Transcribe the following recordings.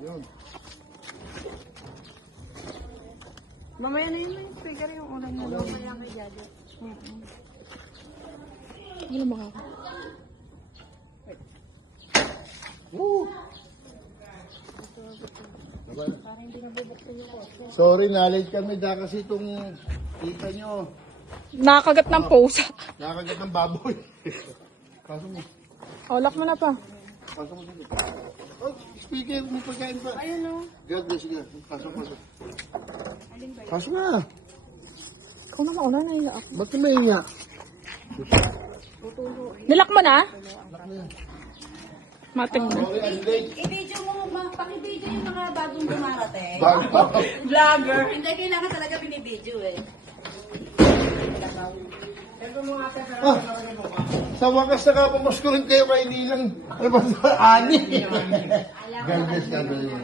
Yun. Mamaya na yun, may speaker yung ulan na. Mamaya kay Daddy. Wala makaka. Woo! Parang hindi nabubuksan yung kotse. Sorry, na-late kami dahil kasi itong kita nyo. Nakagat ng pusa. Nakagat ng baboy. Pasok mo. Lock mo na pa. Pasok mo dito. Oh, speaker, may pagkain pa. Ayun o. God bless you. Pasok. Pasok na. Ikaw na mauna na iyak. Ba't ka mahinga? Nilock mo na? Mating na. Sorry, I'm late. I-video mo, paki-video yung mga bagong dumarating. Bago. Vlogger. Hindi kailangan talaga binibideo eh. Ah, sa wakas nakapamasko rin kayo kay Nilang. Ano ba? Ani. God bless you.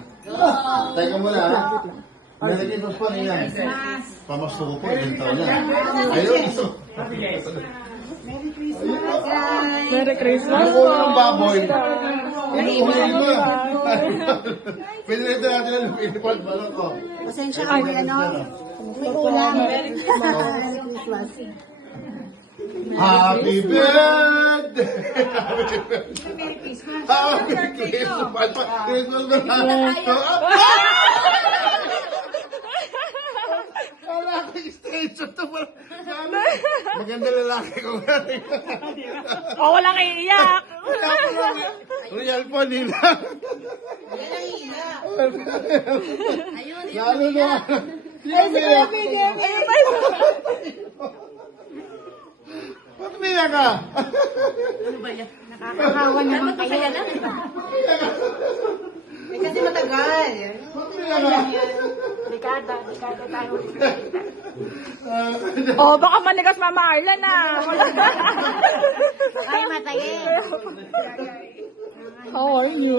Teka muna ha. Nalagay mo pa niyan. Pamasko ko po, ilang taon na. Ayun, iso. Merry Christmas. Ako ng baboy. Pwede na ito natin ang pinipad balon ko. Pasensya ka mo ano. May ulam. Merry Christmas. Happy birthday! Merry Christmas. Happy Christmas! Christmas na lang! Wala ko yung stage to. Maganda lalaki ko. Wala kang iiyak. Real po nila. Ayun, Lalo na. Ayun tayo. Ba't umiyak ka? ano ba yan? Nakakakawa naman kayo. Eh, kasi matagal. Ba't umiyak ka? Dekada tayo. Baka manigas Mama Arla na. Ay, matagal. How are you?